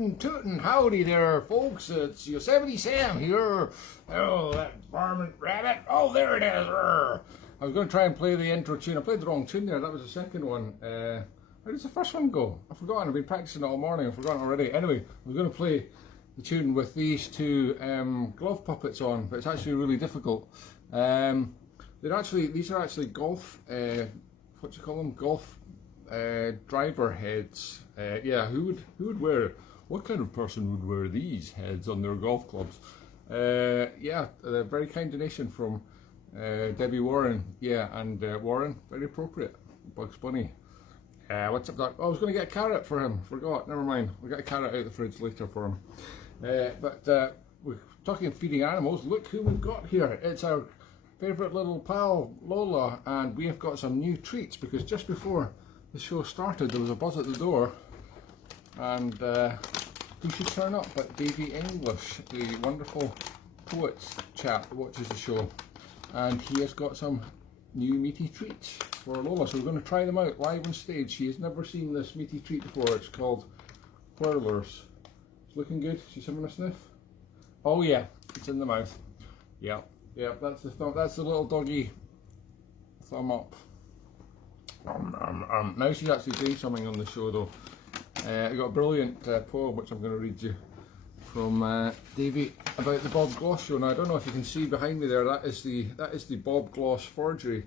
Tootin', howdy there, folks. It's Yosemite Sam here. Oh, that varmint rabbit. Oh, there it is. I was going to try and play the intro tune. I played the wrong tune there. That was the second one. How did the first one go? I've forgotten. I've been practicing it all morning. I've forgotten already. Anyway, I was going to play the tune with these two glove puppets on, but it's actually really difficult. These are actually golf. What do you call them? Golf driver heads. Yeah, who would wear? What kind of person would wear these heads on their golf clubs? Yeah, a very kind donation from Debbie Warren. Yeah, and Warren, very appropriate. Bugs Bunny. What's up, Doc? Oh, I was going to get a carrot for him. Forgot. Never mind. We'll get a carrot out of the fridge later for him. But we're talking of feeding animals. Look who we've got here. It's our favourite little pal, Lola, and we have got some new treats because just before the show started there was a buzz at the door, and who should turn up but Davy English, the wonderful poets chap that watches the show, and he has got some new meaty treats for Lola, so we're going to try them out live on stage. She has never seen this meaty treat before. It's called Whirlers. It's looking good. She's having a sniff. Oh yeah, it's in the mouth. Yeah, yeah, that's the thumb. That's the little doggy thumb up. Now she's actually doing something on the show though. I got a brilliant poem which I'm going to read you from Davy about the Bob Gloss show. Now I don't know if you can see behind me there. That is the Bob Gloss forgery.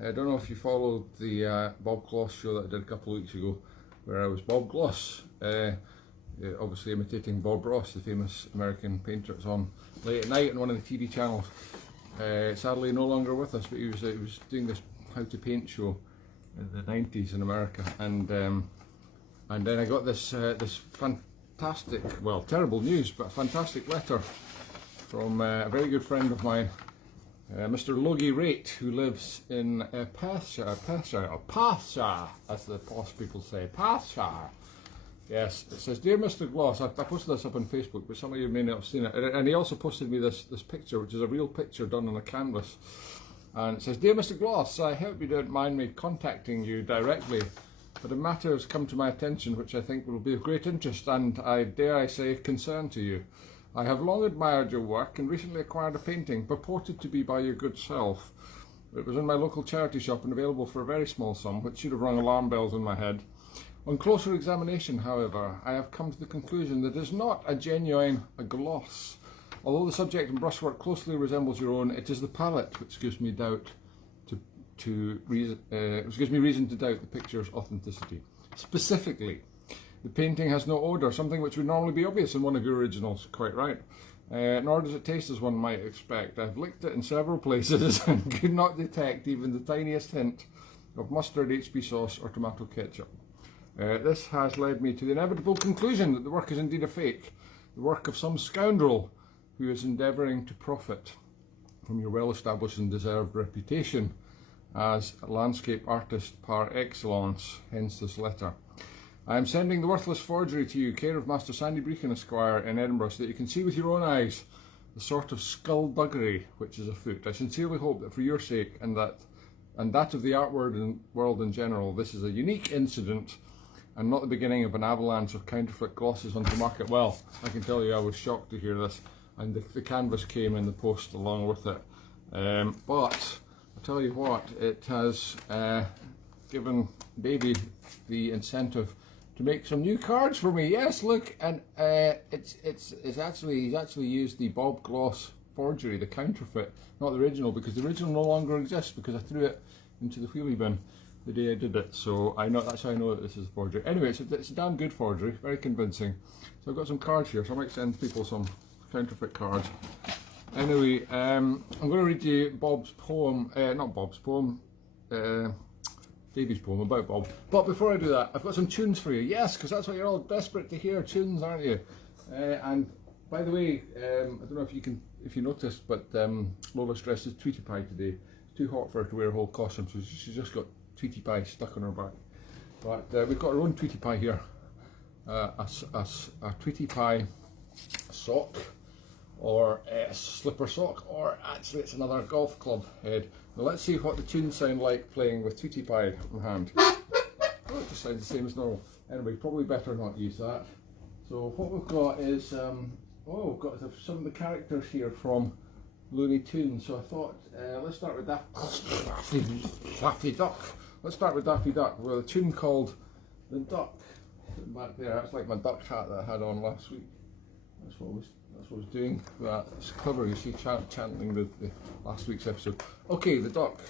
I don't know if you followed the Bob Gloss show that I did a couple of weeks ago, where I was Bob Gloss, obviously imitating Bob Ross, the famous American painter. It's on late at night on one of the TV channels. Sadly no longer with us, but he was doing this how to paint show in the 90s in America, and then I got this this fantastic, well, terrible news, but fantastic letter from a very good friend of mine, Mr. Logie Rate, who lives in Perthshire, as the posh people say, Perthshire. Yes, it says, "Dear Mr. Gloss," I posted this up on Facebook, but some of you may not have seen it, and he also posted me this picture, which is a real picture done on a canvas. And it says, "Dear Mr. Gloss, I hope you don't mind me contacting you directly, but a matter has come to my attention which I think will be of great interest and, I dare I say, concern to you. I have long admired your work and recently acquired a painting purported to be by your good self. It was in my local charity shop and available for a very small sum, which should have rung alarm bells in my head. On closer examination, however, I have come to the conclusion that it is not a genuine gloss. Although the subject and brushwork closely resembles your own, it is the palette which gives me reason to doubt the picture's authenticity. Specifically, the painting has no odour, something which would normally be obvious in one of your originals, quite right. Nor does it taste as one might expect. I've licked it in several places and could not detect even the tiniest hint of mustard, HB sauce or tomato ketchup. This has led me to the inevitable conclusion that the work is indeed a fake, the work of some scoundrel who is endeavouring to profit from your well-established and deserved reputation as a landscape artist par excellence, hence this letter. I am sending the worthless forgery to you, care of Master Sandy Brechin, Esquire, in Edinburgh, so that you can see with your own eyes the sort of skullduggery which is afoot. I sincerely hope that for your sake and that of the art world in general, this is a unique incident and not the beginning of an avalanche of counterfeit glosses onto market. Well, I can tell you I was shocked to hear this, and the canvas came in the post along with it. But I'll tell you what, it has given Davy the incentive to make some new cards for me. Yes, look, and he's actually used the Bob Gloss forgery, the counterfeit, not the original, because the original no longer exists because I threw it into the wheelie bin the day I did it. So I know that's how I know that this is a forgery. Anyway, it's a damn good forgery, very convincing. So I've got some cards here, so I might send people some counterfeit cards. Anyway, I'm going to read you Bob's poem, not Bob's poem, Davy's poem about Bob. But before I do that, I've got some tunes for you. Yes, because that's what you're all desperate to hear, tunes, aren't you? And by the way, I don't know if you noticed, but Lola's dressed as Tweety Pie today. It's too hot for her to wear a whole costume, so she's just got Tweety Pie stuck on her back. But we've got our own Tweety Pie here, a Tweety Pie sock, or a slipper sock, or actually it's another golf club head. Now let's see what the tunes sound like playing with Tweety Pie in hand. Oh, it just sounds the same as normal. Anyway, probably better not use that. So what we've got is, we've got some of the characters here from Looney Tunes. So I thought, let's start with Daffy Duck. Let's start with Daffy Duck with a tune called The Duck. Back there, that's like my duck hat that I had on last week. That's what I was doing. That's clever, you see, channeling the last week's episode. Okay, The Duck.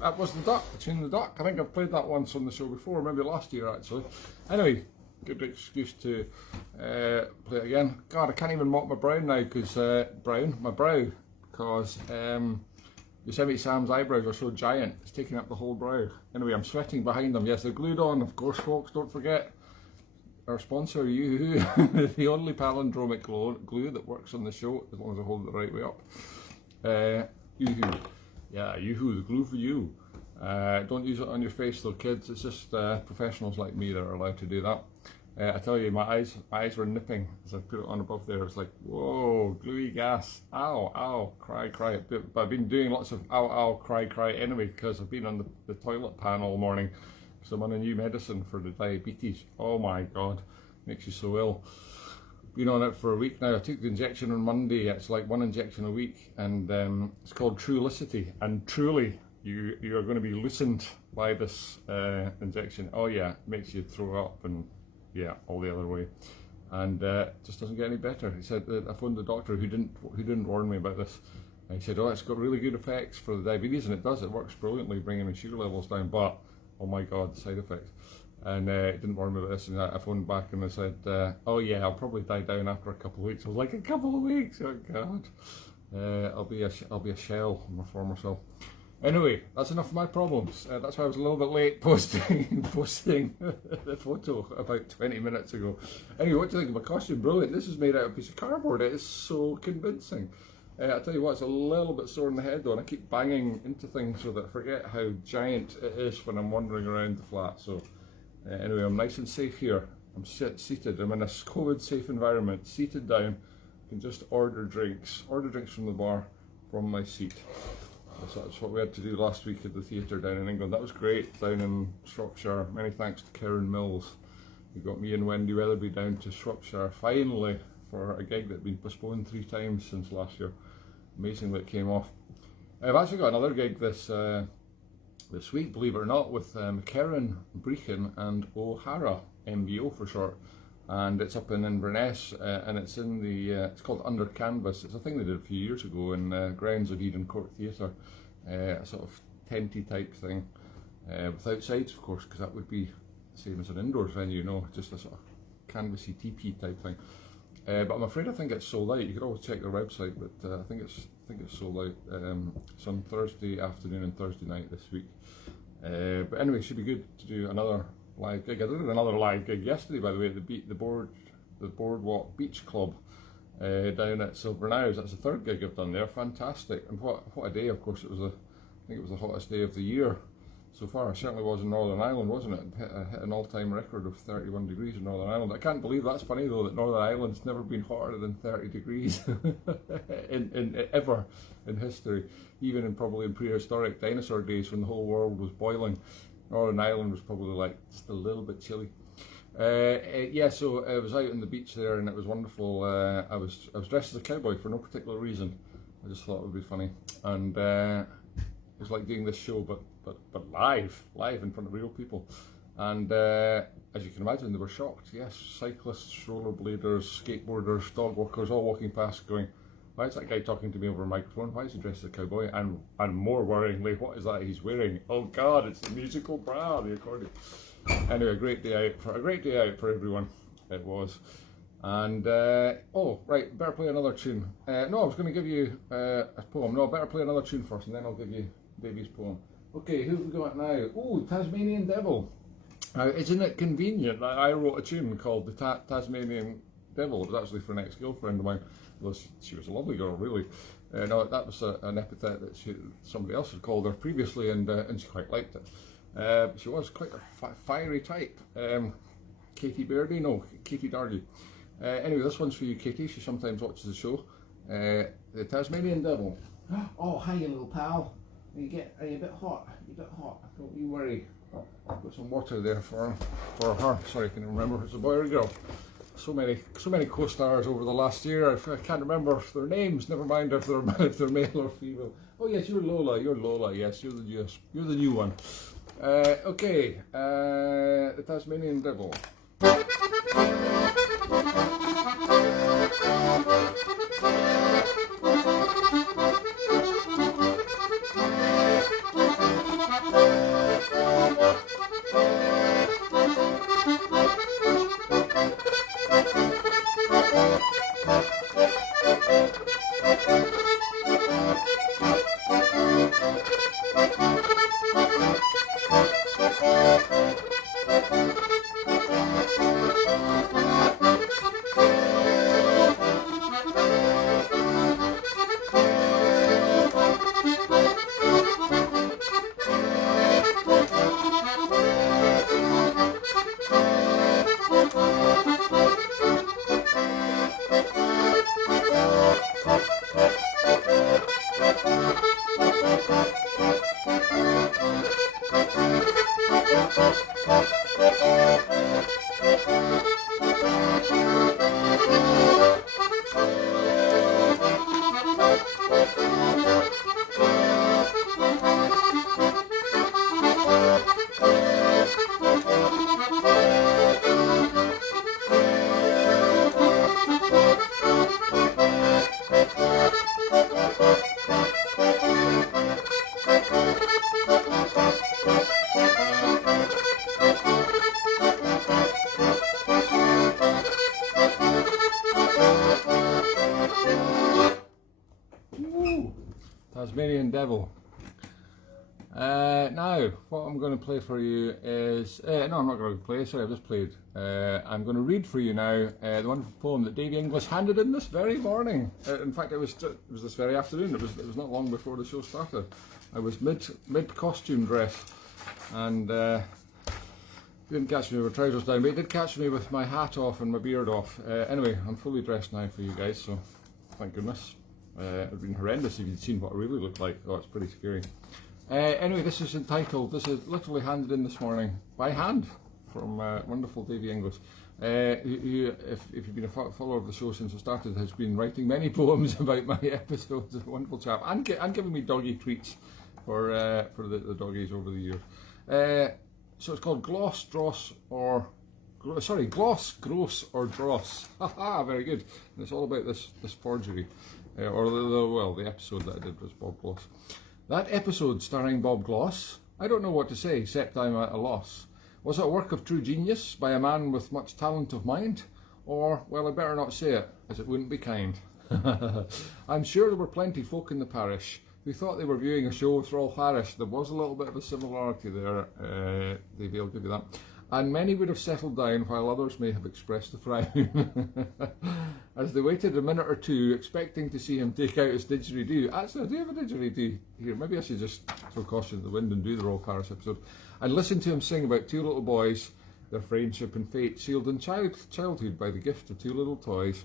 That was The Duck, the tune The Duck. I think I've played that once on the show before, maybe last year actually. Anyway, good excuse to play it again. God, I can't even mop my brow now because Yosemite Sam's eyebrows are so giant, it's taking up the whole brow. Anyway, I'm sweating behind them. Yes, they're glued on, of course, folks. Don't forget our sponsor, Yoo-Hoo, the only palindromic glue that works on the show, as long as I hold it the right way up. Yoo-Hoo. Yeah, Yoo-Hoo, the glue for you. Don't use it on your face though, kids. It's just professionals like me that are allowed to do that. I tell you, my eyes were nipping as I put it on above there. It's like, whoa, gluey gas. Ow, ow, cry, cry. But I've been doing lots of ow, ow, cry, cry anyway, because I've been on the toilet pan all morning. Because I'm on a new medicine for the diabetes. Oh my God, makes you so ill. Been on it for a week now. I took the injection on Monday. It's like one injection a week, and it's called Trulicity. And truly, you are going to be loosened by this injection. Oh yeah, it makes you throw up and yeah, all the other way, and just doesn't get any better. He said that I phoned the doctor who didn't warn me about this. And he said, oh, it's got really good effects for the diabetes, and it does. It works brilliantly, bringing my sugar levels down. But oh my God, the side effects. And it didn't warn me about this, and I phoned back and I said, oh yeah, I'll probably die down after a couple of weeks. I was like, a couple of weeks? Oh God. I'll be a shell of my former self. Anyway, that's enough of my problems. That's why I was a little bit late posting the photo about 20 minutes ago. Anyway, what do you think of my costume? Brilliant. This is made out of a piece of cardboard. It is so convincing. I tell you what, it's a little bit sore in the head though, and I keep banging into things so that I forget how giant it is when I'm wandering around the flat. So anyway, I'm nice and safe here. I'm seated. I'm in a COVID-safe environment, seated down. I can just order drinks from the bar from my seat. So that's what we had to do last week at the theatre down in England. That was great, down in Shropshire. Many thanks to Karen Mills. We got me and Wendy Weatherby down to Shropshire finally for a gig that had been postponed 3 times since last year. Amazing that it came off. I've actually got another gig this week, believe it or not, with Karen, Brechin and O'Hara, MBO for short. And it's up in Inverness, and it's in the, it's called Under Canvas. It's a thing they did a few years ago in grounds of Eden Court Theatre, a sort of tenty type thing, without sides of course, because that would be the same as an indoors venue, you know, just a sort of canvassy teepee type thing. but I'm afraid I think it's sold out. You could always check their website, but I think it's sold out. It's on Thursday afternoon and Thursday night this week. But anyway, it should be good to do another live gig. I did another live gig yesterday, by the way, at the Boardwalk Beach Club down at Silverknives. That's the third gig I've done there. Fantastic, and what a day! Of course, I think it was the hottest day of the year so far. It certainly was in Northern Ireland, wasn't it? It hit an all-time record of 31 degrees in Northern Ireland. I can't believe that's funny though that Northern Ireland's never been hotter than 30 degrees ever in history. Even probably in prehistoric dinosaur days when the whole world was boiling, Northern Ireland was probably like just a little bit chilly. Yeah, so I was out on the beach there and it was wonderful. I was dressed as a cowboy for no particular reason. I just thought it would be funny, and it was like doing this show, but live in front of real people. And as you can imagine, they were shocked. Yes, cyclists, rollerbladers, skateboarders, dog walkers, all walking past, going, "Why is that guy talking to me over a microphone? Why is he dressed as a cowboy?" And more worryingly, what is that he's wearing? Oh God, it's the musical bra, the accordion. Anyway, a great day out for everyone. It was. And oh right, better play another tune. No, I was going to give you a poem. No, better play another tune first, and then I'll give you Baby's poem. Okay, who have we got now? Oh, Tasmanian Devil. Now, isn't it convenient that I wrote a tune called the Tasmanian Devil? It was actually for an ex-girlfriend of mine. Well, she was a lovely girl, really. No, that was an epithet that somebody else had called her previously, and she quite liked it. She was quite a fiery type. Katie Birdie? No, Katie Dardy. Anyway, this one's for you, Katie. She sometimes watches the show. The Tasmanian Devil. Oh, hi, you little pal. Are you a bit hot? Don't you worry. I've got some water there for her. Sorry, I can't remember if it's a boy or a girl. So many co-stars over the last year. I can't remember their names. Never mind if they're male or female. Oh yes, you're Lola. Yes, you're the new one. Okay, the Tasmanian Devil. Tasmanian Devil. Now, what I'm going to play for you is... no, I'm not going to play, sorry, I've just played. I'm going to read for you now the wonderful poem that Davy English handed in this very morning. In fact, it was this very afternoon. It was not long before the show started. I was mid costume dress, and he didn't catch me with trousers down, but he did catch me with my hat off and my beard off. Anyway, I'm fully dressed now for you guys, so thank goodness. It would have been horrendous if you'd seen what I really looked like. Oh, it's pretty scary. Anyway, this is literally handed in this morning by hand from wonderful Davy English, who, if you've been a follower of the show since it started, has been writing many poems about my episodes. A wonderful chap, and giving me doggy treats for the doggies over the years. So it's called Gloss, Gross, or Dross. Haha, very good. And it's all about this forgery. The episode that I did was Bob Gloss. That episode starring Bob Gloss, I don't know what to say except I'm at a loss. Was it a work of true genius by a man with much talent of mind? Or, well, I better not say it, as it wouldn't be kind. I'm sure there were plenty folk in the parish who thought they were viewing a show with Rolf Harris. There was a little bit of a similarity there, Davey, I'll give you that. And many would have settled down, while others may have expressed a frown. As they waited a minute or two, expecting to see him take out his didgeridoo. Actually, I do have a didgeridoo here. Maybe I should just throw caution to the wind and do the Rolf Harris episode. And listen to him sing about two little boys, their friendship and fate, sealed in childhood by the gift of two little toys.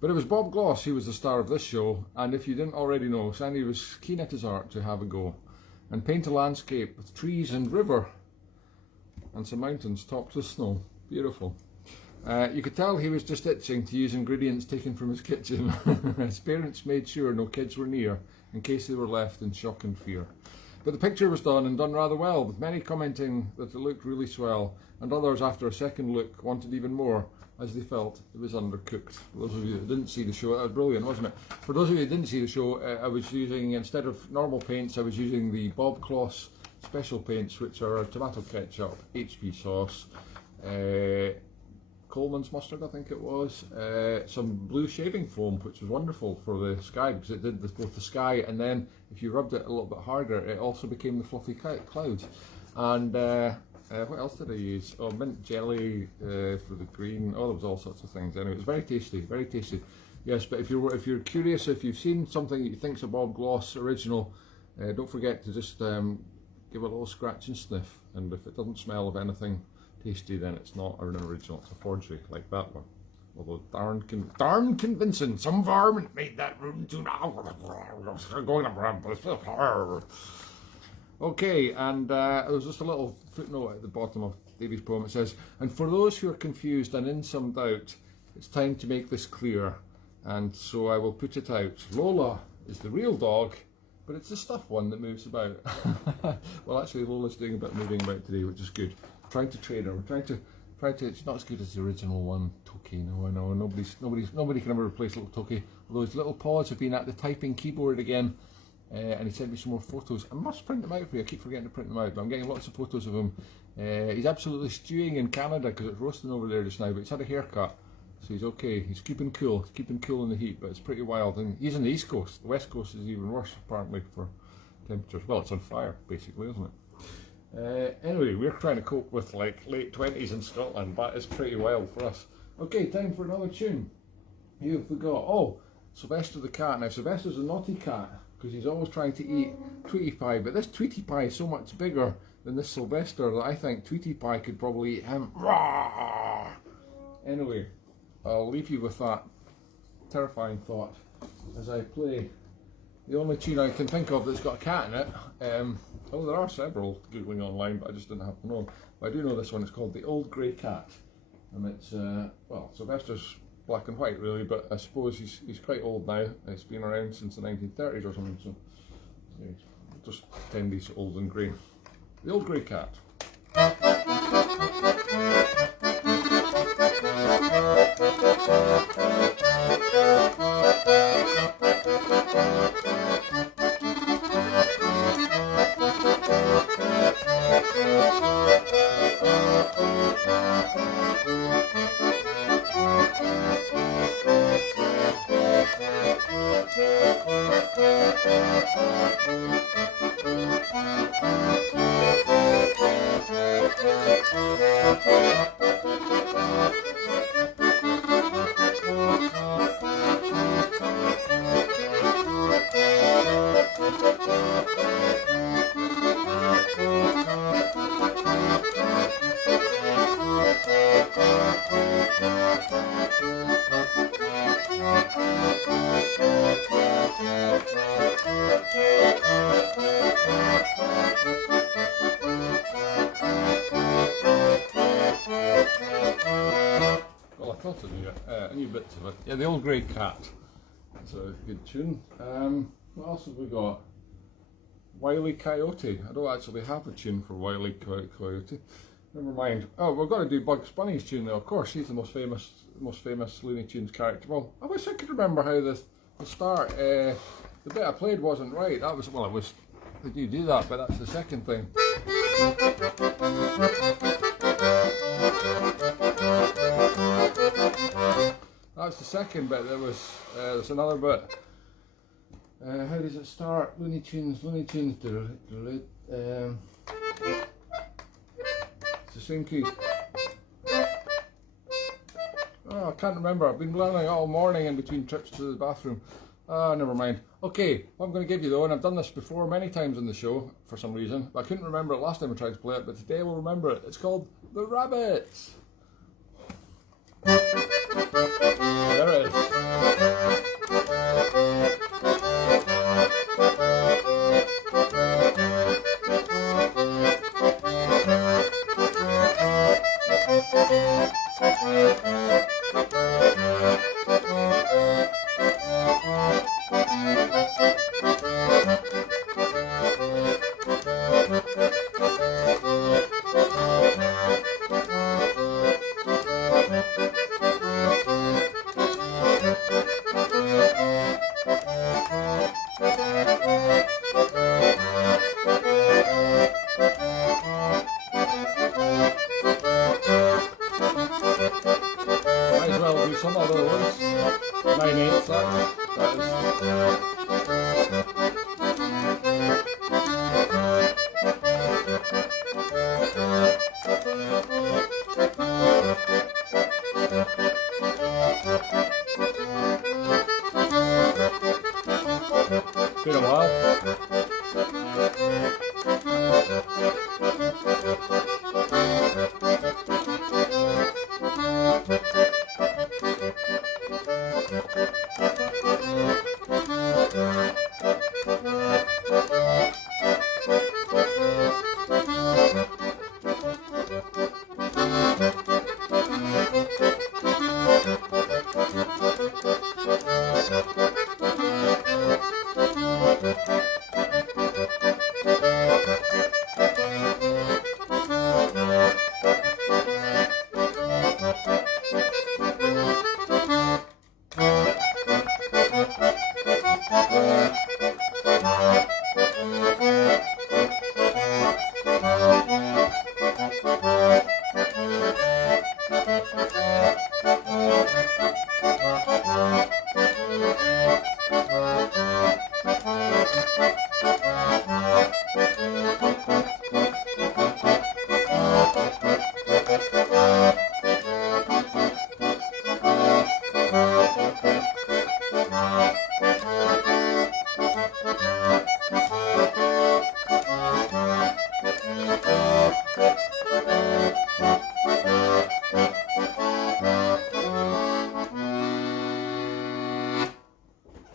But it was Bob Gloss who was the star of this show, and if you didn't already know, Sandy was keen at his art to have a go and paint a landscape with trees and river and some mountains topped with snow. Beautiful. You could tell he was just itching to use ingredients taken from his kitchen. His parents made sure no kids were near in case they were left in shock and fear. But the picture was done, and done rather well, with many commenting that it looked really swell, and others after a second look wanted even more, as they felt it was undercooked. For those of you that didn't see the show, that was brilliant, wasn't it? For those of you that didn't see the show, I was using, instead of normal paints, I was using the Bob Kloss special paints, which are tomato ketchup, HP sauce, Coleman's mustard, I think it was, some blue shaving foam, which was wonderful for the sky, because it did both the sky, and then if you rubbed it a little bit harder, it also became the fluffy clouds. And what else did I use? Oh, mint jelly for the green. Oh, there was all sorts of things. Anyway, it was very tasty, very tasty. Yes, but if you're curious, if you've seen something that you think's a Bob Gloss original, don't forget to just give it a little scratch and sniff. And if it doesn't smell of anything tasty, then it's not an original. It's a forgery, like that one. Although darn convincing. Some varmint made that Looney Tune. Okay, and there's just a little footnote at the bottom of Davy's poem. It says, and for those who are confused and in some doubt, it's time to make this clear, and so I will put it out. Lola is the real dog, but it's the stuffed one that moves about. Well, actually, Lola's doing a bit of moving about today, which is good. We're trying to train her. We're trying to. It's not as good as the original one, Toki. No, I know. Nobody can ever replace little Toki. Although his little paws have been at the typing keyboard again. And he sent me some more photos. I must print them out for you. I keep forgetting to print them out, but I'm getting lots of photos of him. He's absolutely stewing in Canada because it's roasting over there just now, but he's had a haircut, so he's okay. He's keeping cool. He's keeping cool in the heat, but it's pretty wild. And he's on the East Coast. The West Coast is even worse, apparently, for temperatures. Well, it's on fire, basically, isn't it? Anyway, we're trying to cope with like late 20s in Scotland. That is pretty wild for us. Okay, time for another tune. Who have we got? Oh, Sylvester the cat. Now, Sylvester's a naughty cat, because he's always trying to eat Tweety Pie, but this Tweety Pie is so much bigger than this Sylvester that I think Tweety Pie could probably eat him. Rawr! Anyway, I'll leave you with that terrifying thought as I play the only tune I can think of that's got a cat in it. Oh, there are several googling online, but I just didn't have to know. But I do know this one. It's called The Old Grey Cat, and it's well, Sylvester's black and white really, but I suppose he's quite old now. It's been around since the 1930s or something, so just pretend he's old and grey. The Old Grey Cat. A new bits of it. Yeah, The Old Grey Cat. That's a good tune. What else have we got? Wile E. Coyote. I don't actually have a tune for Wile E. Coyote. Never mind. Oh, we've got to do Bugs Bunny's tune though. Of course, he's the most famous Looney Tunes character. Well, I wish I could remember how the start. The bit I played wasn't right. That was, well, it was. They do that, but that's the second thing. the second bit. There's another bit. How does it start? Looney Tunes. It's the same key. Oh, I can't remember. I've been learning it all morning in between trips to the bathroom. Ah, never mind. Okay, what I'm going to give you though, and I've done this before many times on the show for some reason, but I couldn't remember it last time I tried to play it, but today we'll remember it. It's called The Rabbits. There it is. Might as well do some other ones. 9/8, that is. Been a while.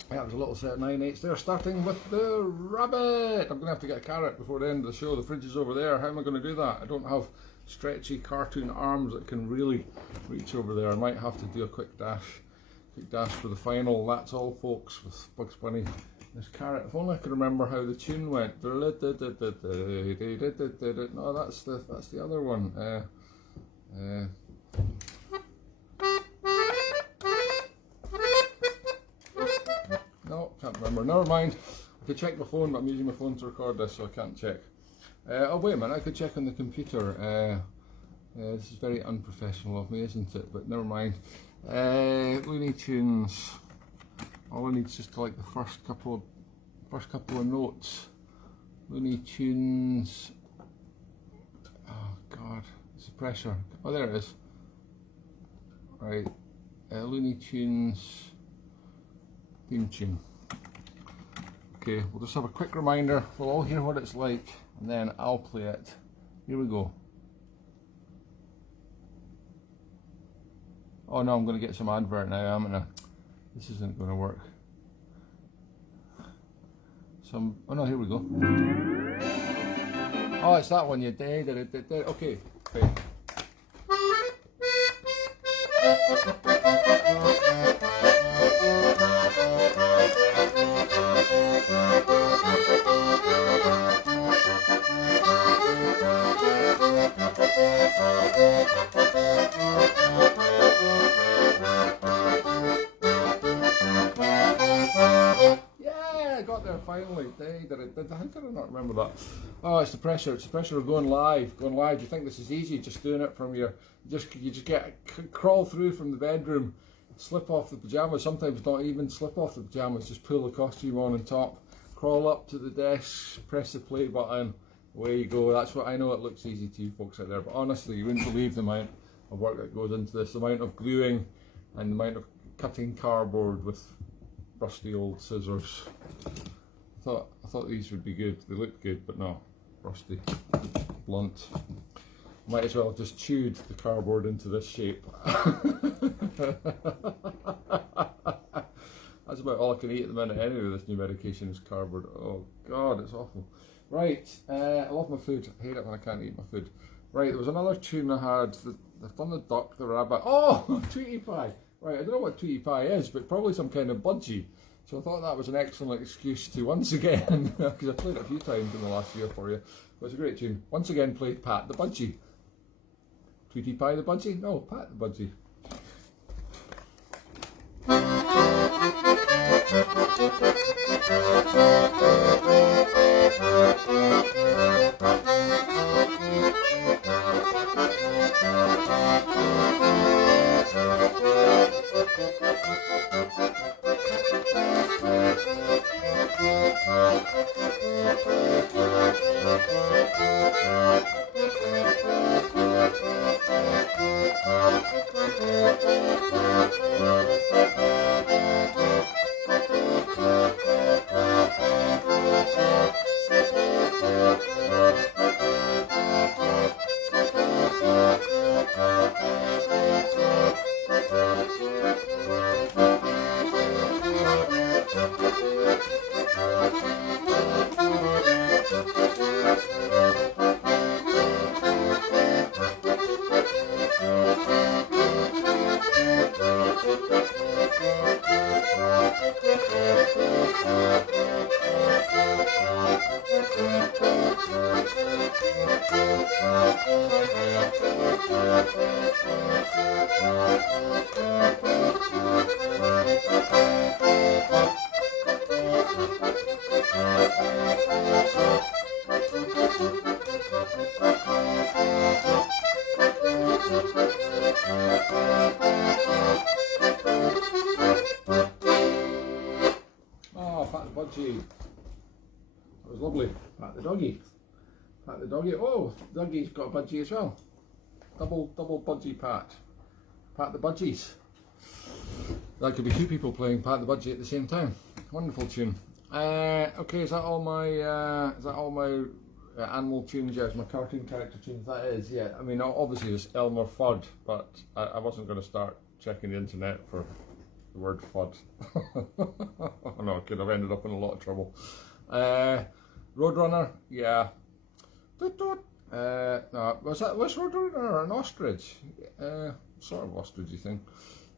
That was a little set of 9/8 there, starting with the rabbit. I'm going to have to get a carrot before the end of the show. The fridge is over there. How am I going to do that? I don't have stretchy cartoon arms that can really reach over there. I might have to do a quick dash for the final. That's all, folks, with Bugs Bunny. This carrot. If only I could remember how the tune went. No, that's the other one. No, can't remember. Never mind. I could check my phone, but I'm using my phone to record this, so I can't check. Oh, wait a minute. I could check on the computer. This is very unprofessional of me, isn't it? But never mind. Looney Tunes. All I need is just to like the first couple of notes. Looney Tunes. Oh God, it's the pressure. Oh, there it is. Right. Looney Tunes. Theme tune. Okay, we'll just have a quick reminder. We'll all hear what it's like, and then I'll play it. Here we go. Oh no, I'm going to get some advert now, am I? This isn't going to work. Oh no, here we go. Oh, it's that one. You did. Okay. Okay. Finally, how did I not remember that? Oh, it's the pressure. It's the pressure of going live. You think this is easy? Just doing it from your, you just crawl through from the bedroom slip off the pyjamas, sometimes not even slip off the pyjamas, just pull the costume on top, crawl up to the desk, press the play button, away you go. That's what I know. It looks easy to you folks out there, but honestly, you wouldn't believe the amount of work that goes into this, the amount of gluing and the amount of cutting cardboard with rusty old scissors. I thought these would be good. They looked good, but no, rusty, blunt. Might as well have just chewed the cardboard into this shape. That's about all I can eat at the minute anyway. This new medication is cardboard. Oh God, it's awful. Right, I love my food. I hate it when I can't eat my food. Right, there was another tune I had. I've done the duck, the rabbit. Oh, Tweety Pie. Right, I don't know what Tweety Pie is, but probably some kind of budgie. So I thought that was an excellent excuse to once again, because I've played it a few times in the last year for you. But it's a great tune. Once again, play Pat the Budgie. Tweety Pie the Budgie? No, Pat the Budgie. Budgie. That was lovely. Pat the doggy. Pat the doggy. Oh, the doggy's got a budgie as well. Double budgie pat. Pat the budgies. That could be two people playing Pat the Budgie at the same time. Wonderful tune. Okay, is that all my animal tunes? Yes, my cartoon character tunes. That is, yeah. I mean, obviously it's Elmer Fudd, but I wasn't going to start checking the internet for the word Fudd. Oh no, I could have ended up in a lot of trouble. Roadrunner, yeah. No, was Roadrunner an ostrich? Sort of ostrichy thing.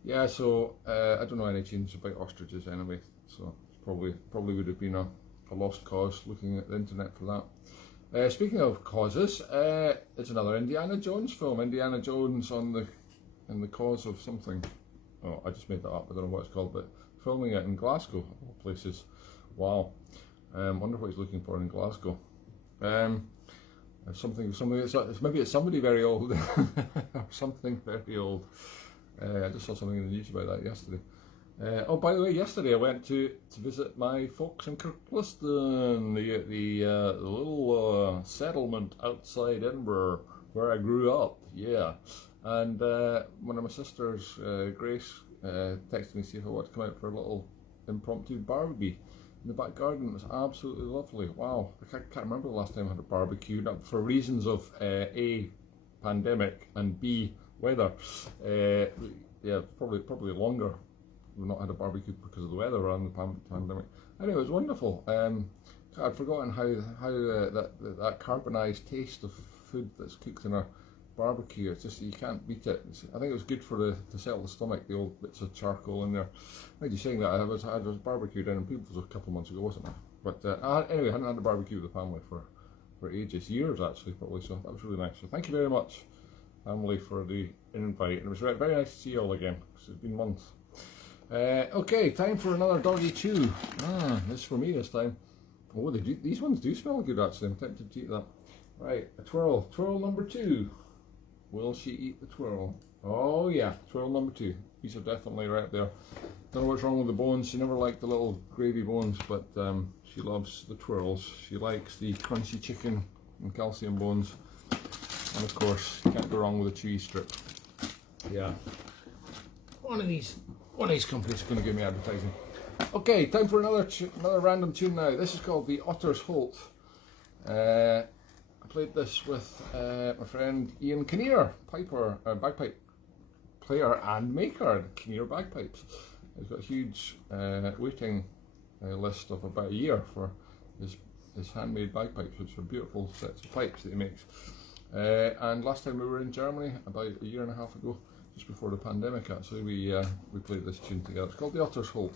Yeah, so I don't know any tunes about ostriches anyway, so probably would have been a lost cause looking at the internet for that. Speaking of causes, it's another Indiana Jones film. Indiana Jones in the cause of something. Oh, I just made that up. I don't know what it's called, but filming it in Glasgow, of all places. Wow. Wonder what he's looking for in Glasgow. Something. Maybe it's somebody very old, or something very old. I just saw something in the news about that yesterday. Oh, by the way, yesterday I went to visit my folks in Kirkliston, the little settlement outside Edinburgh where I grew up. Yeah, and one of my sisters, Grace, texted me to see if I wanted to come out for a little impromptu barbecue in the back garden. It was absolutely lovely. Wow, I can't remember the last time I had a barbecue. For reasons of A, pandemic, and B, weather. Yeah, probably longer. We've not had a barbecue because of the weather around the pandemic. Anyway, it was wonderful. I'd forgotten how that carbonised taste of food that's cooked in a barbecue. It's just, you can't beat it. I think it was good to settle the stomach. The old bits of charcoal in there. Maybe saying that I was barbecued in Peoples a couple of months ago, wasn't I? But anyway, I hadn't had a barbecue with the family for ages, years actually, probably. So that was really nice. So thank you very much, family, for the invite. And it was very nice to see you all again, because it's been months. Okay, time for another doggy chew. This is for me this time. Oh, these ones do smell good actually. I'm tempted to eat that. Right, a twirl number 2. Will she eat the twirl? Oh yeah, twirl number 2. These are definitely right there. Don't know what's wrong with the bones. She never liked the little gravy bones, but she loves the twirls. She likes the crunchy chicken and calcium bones. And of course, you can't go wrong with a cheese strip. Yeah. One of these companies is going to give me advertising. Okay, time for another random tune now. This is called the Otters Hole. I played this with my friend Ian Kinnear, bagpipe player and maker, Kinnear bagpipes. He's got a huge waiting list of about a year for his handmade bagpipes, which are beautiful sets of pipes that he makes. And last time we were in Germany, about a year and a half ago, just before the pandemic actually, we played this tune together. It's called the Otters Hole.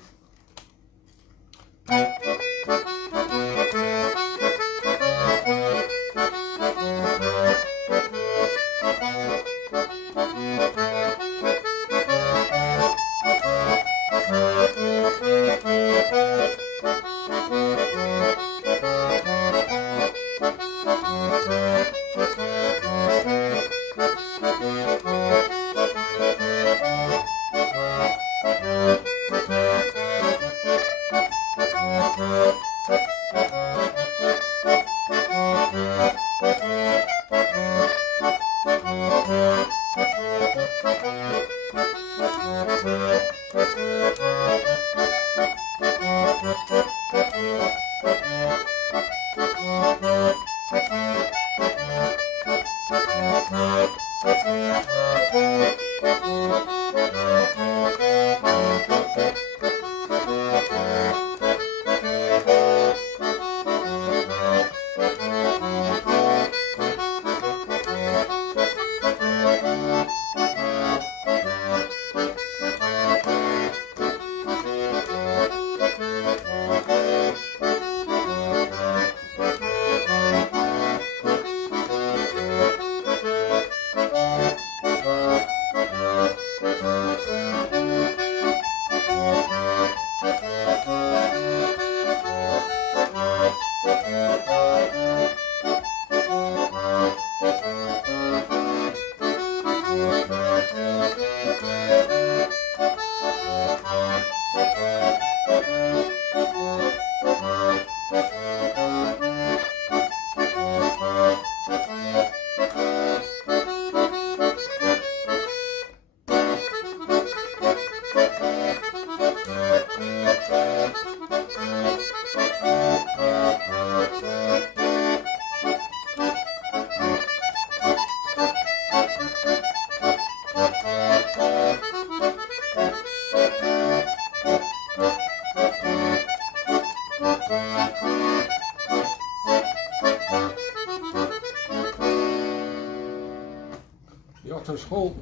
Otters Hole.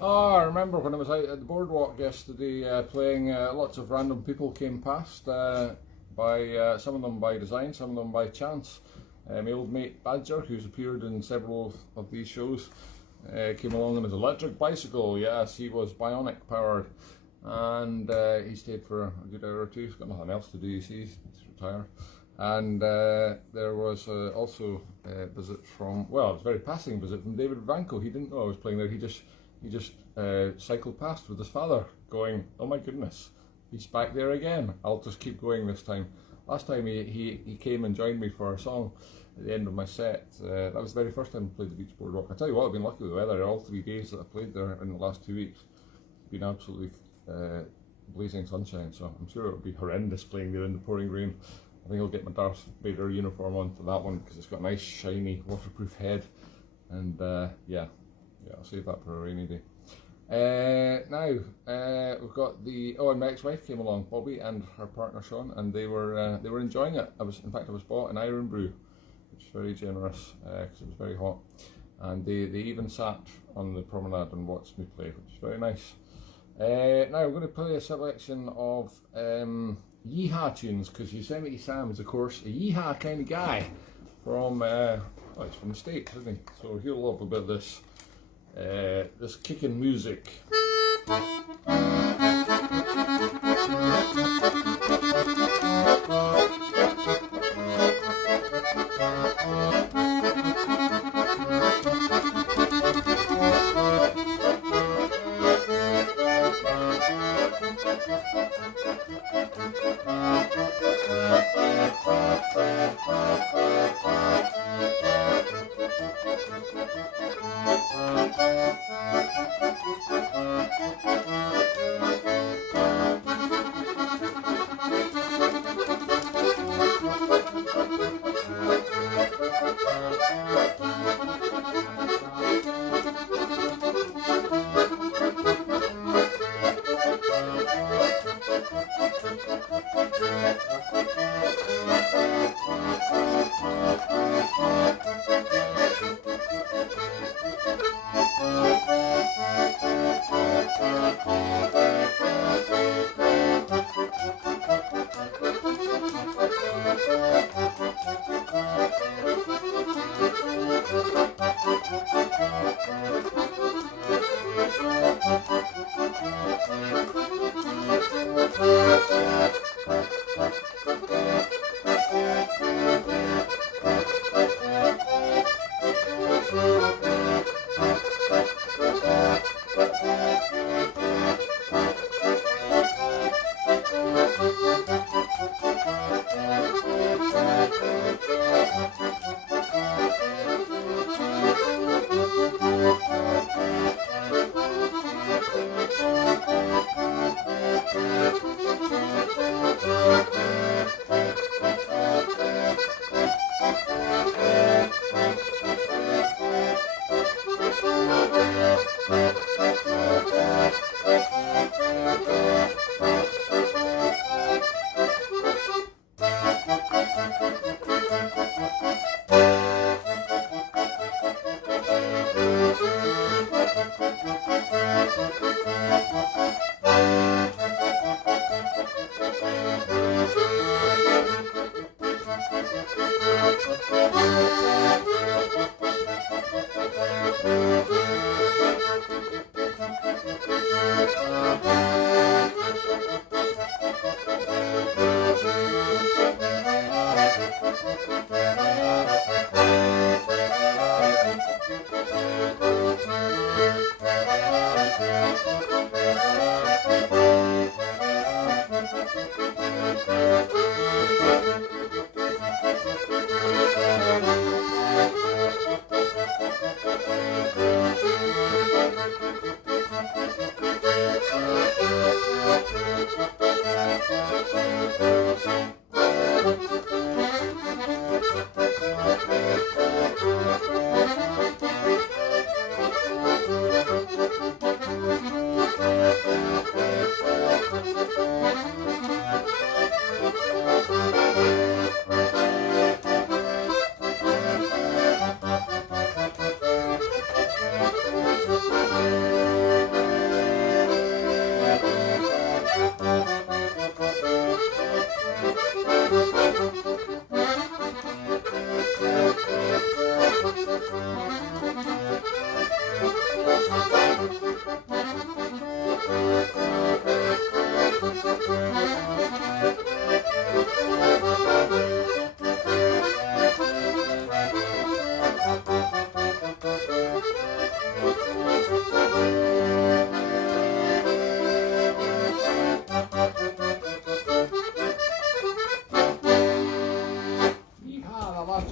Oh, I remember when I was out at the boardwalk yesterday playing, lots of random people came past, some of them by design, some of them by chance. My old mate Badger, who's appeared in several of these shows, came along on his electric bicycle. Yes, he was bionic powered, and he stayed for a good hour or two. He's got nothing else to do, you see, he's retired. And there was also a visit from, well, it was a very passing visit from David Vanko. He didn't know I was playing there. He just cycled past with his father, going, "Oh my goodness, he's back there again. I'll just keep going this time." Last time he came and joined me for a song at the end of my set. That was the very first time I played the beach boardwalk. I tell you what, I've been lucky with the weather. All 3 days that I played there in the last 2 weeks, it's been absolutely blazing sunshine. So I'm sure it'll be horrendous playing there in the pouring rain. I think I'll get my Darth Vader uniform on for that one because it's got a nice shiny waterproof head, and yeah, I'll save that for a rainy day. Now we've got and my ex-wife came along, Bobby, and her partner Sean, and they were enjoying it. I was bought an Iron Brew, which is very generous because it was very hot, and they even sat on the promenade and watched me play, which is very nice. Now we're going to play a selection of yeehaw tunes, because Yosemite Sam is of course a yeehaw kind of guy from he's from the States, isn't he? So he'll love a bit of this this kicking music.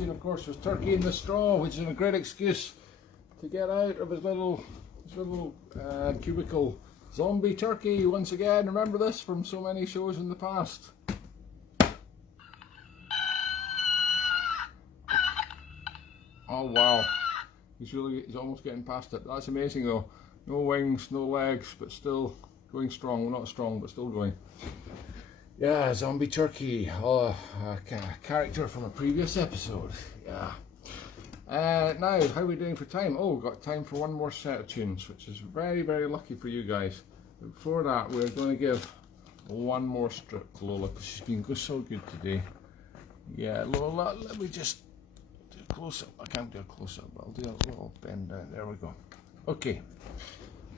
Of course, was Turkey in the Straw, which is a great excuse to get out of his little cubicle. Zombie turkey, once again. Remember this from so many shows in the past. Oh wow, he's almost getting past it. That's amazing though. No wings, no legs, but still going strong. Well, not strong, but still going. Yeah, zombie turkey. Oh, a character from a previous episode. Yeah. Now, how are we doing for time? Oh, we've got time for one more set of tunes, which is very, very lucky for you guys. But before that, we're going to give one more strip to Lola, because she's been so good today. Yeah, Lola, let me just do a close-up. I can't do a close-up, but I'll do a little bend down. There we go. Okay.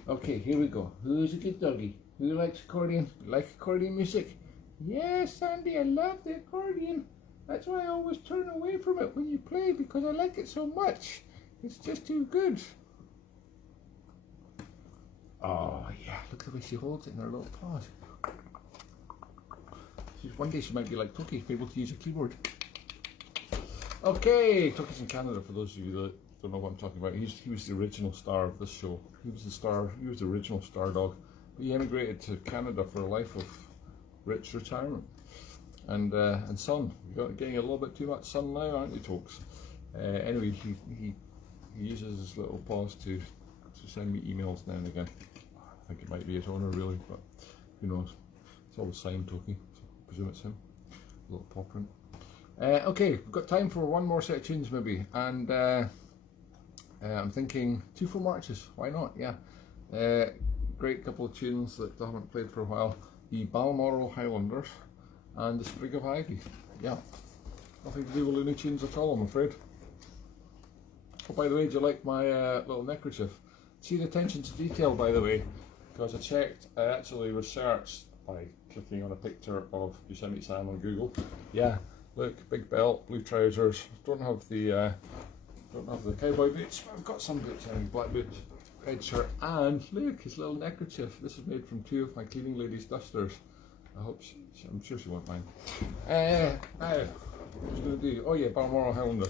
Okay, here we go. Who's a good doggy? Who likes accordion? You like accordion music? Yes, Sandy, I love the accordion. That's why I always turn away from it when you play, because I like it so much. It's just too good. Oh, yeah, look at the way she holds it in her little paws. One day she might be like Toki, able to use a keyboard. Okay, Toki's in Canada, for those of you that don't know what I'm talking about. He was the original star of this show. He was the original star dog. He emigrated to Canada for a life of rich retirement and sun. You're getting a little bit too much sun now, aren't you, folks? Anyway, he uses his little paws to send me emails now and again. I think it might be his owner, really, but who knows? It's always signed Toki, so I presume it's him. A little paw print. Okay, we've got time for one more set of tunes maybe, and I'm thinking 2 full marches. Why not? Yeah. Great couple of tunes that I haven't played for a while. The Balmoral Highlanders and the Sprig of Ivy. Yeah, nothing to do with Looney Tunes at all, I'm afraid. Oh, by the way, do you like my little neckerchief? See the attention to detail, by the way, because I actually researched by clicking on a picture of Yosemite Sam on Google. Yeah, look, big belt, blue trousers. Don't have the cowboy boots, but I've got some boots, black boots. red shirt, and look, his little neckerchief. This is made from 2 of my cleaning lady's dusters. I'm sure she won't mind. Now, what was I going to do? Oh yeah, Balmoral Highlanders.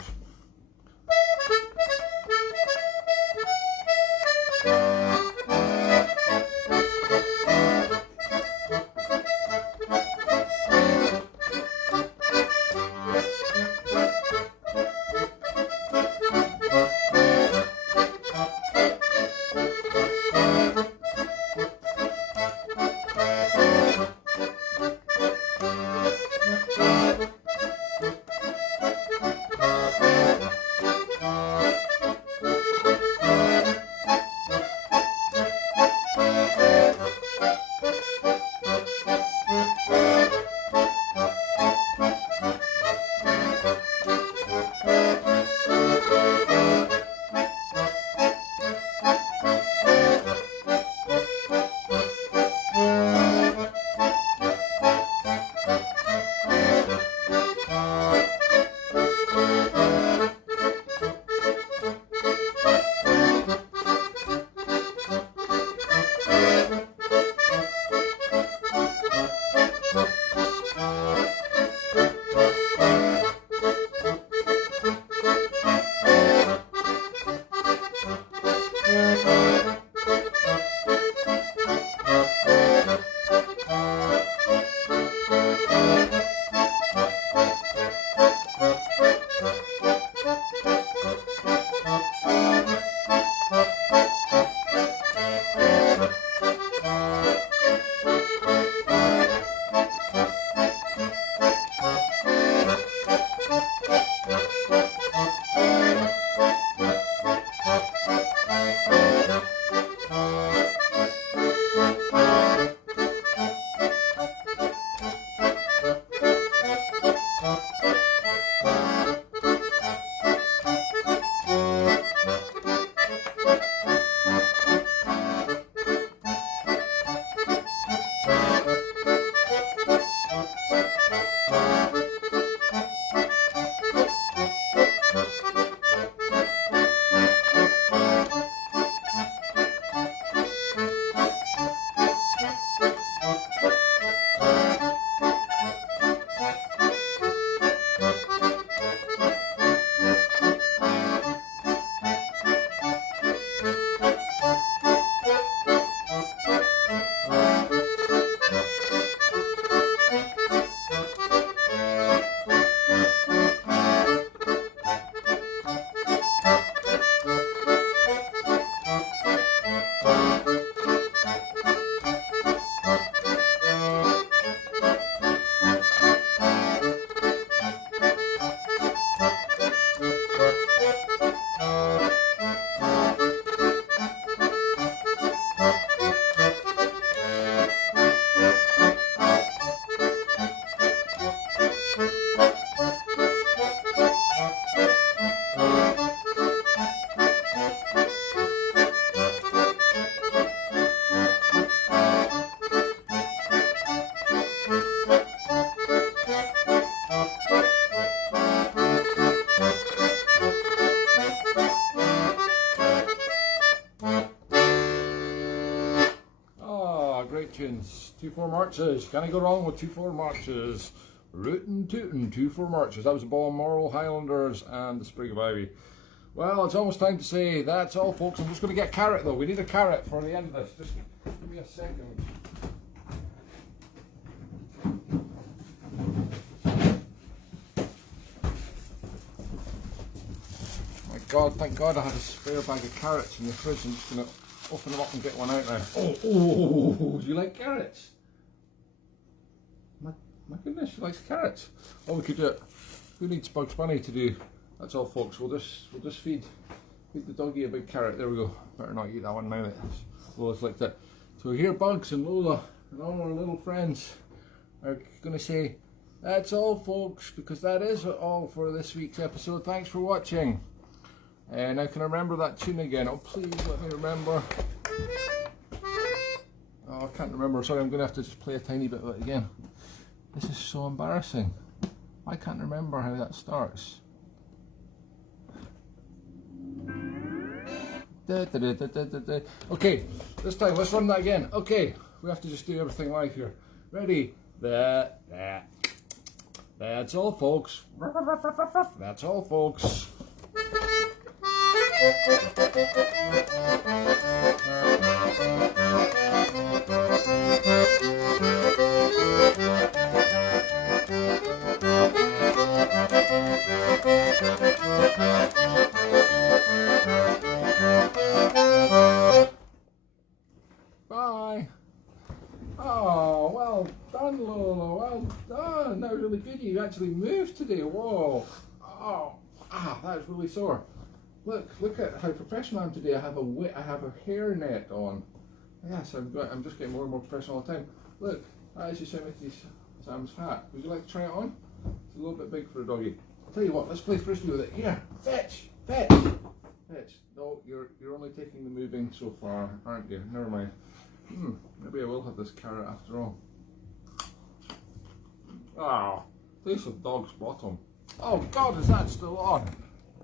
Brechin's 2-4 marches. Can I go wrong with 2-4 marches? Rootin' tootin', 2-4 marches. That was the Balmoral Highlanders and the Sprig of Ivy. Well, it's almost time to say that's all, folks. I'm just going to get a carrot, though. We need a carrot for the end of this. Just give me a second. My God, thank God I had a spare bag of carrots in the fridge. I'm just going to open them up and get one out now. Oh, do you like carrots? My goodness, she likes carrots. Oh, we could do it. Who needs Bugs Bunny to do? That's all, folks. We'll just feed the doggy a big carrot. There we go. Better not eat that one now. Lola's like that. So here, Bugs and Lola and all our little friends are going to say, that's all, folks, because that is all for this week's episode. Thanks for watching. Now can I remember that tune again? Oh, please let me remember. Oh, I can't remember. Sorry, I'm going to have to just play a tiny bit of it again. This is so embarrassing. I can't remember how that starts. Okay, this time let's run that again. Okay, we have to just do everything live here. Ready? That's all, folks. That's all, folks. Bye. Oh, well done, Lola. Well done. That was really good. You actually moved today. Whoa. Oh, that was really sore. Look at how professional I am today. I have a hair net on. Yes, I'm just getting more and more professional all the time. Look, that is Yosemite Sam's hat. Would you like to try it on? It's a little bit big for a doggy. I'll tell you what. Let's play frisbee with it. Here, fetch. No, you're only taking the moving so far, aren't you? Never mind. Maybe I will have this carrot after all. Taste of dog's bottom. Oh God, is that still on?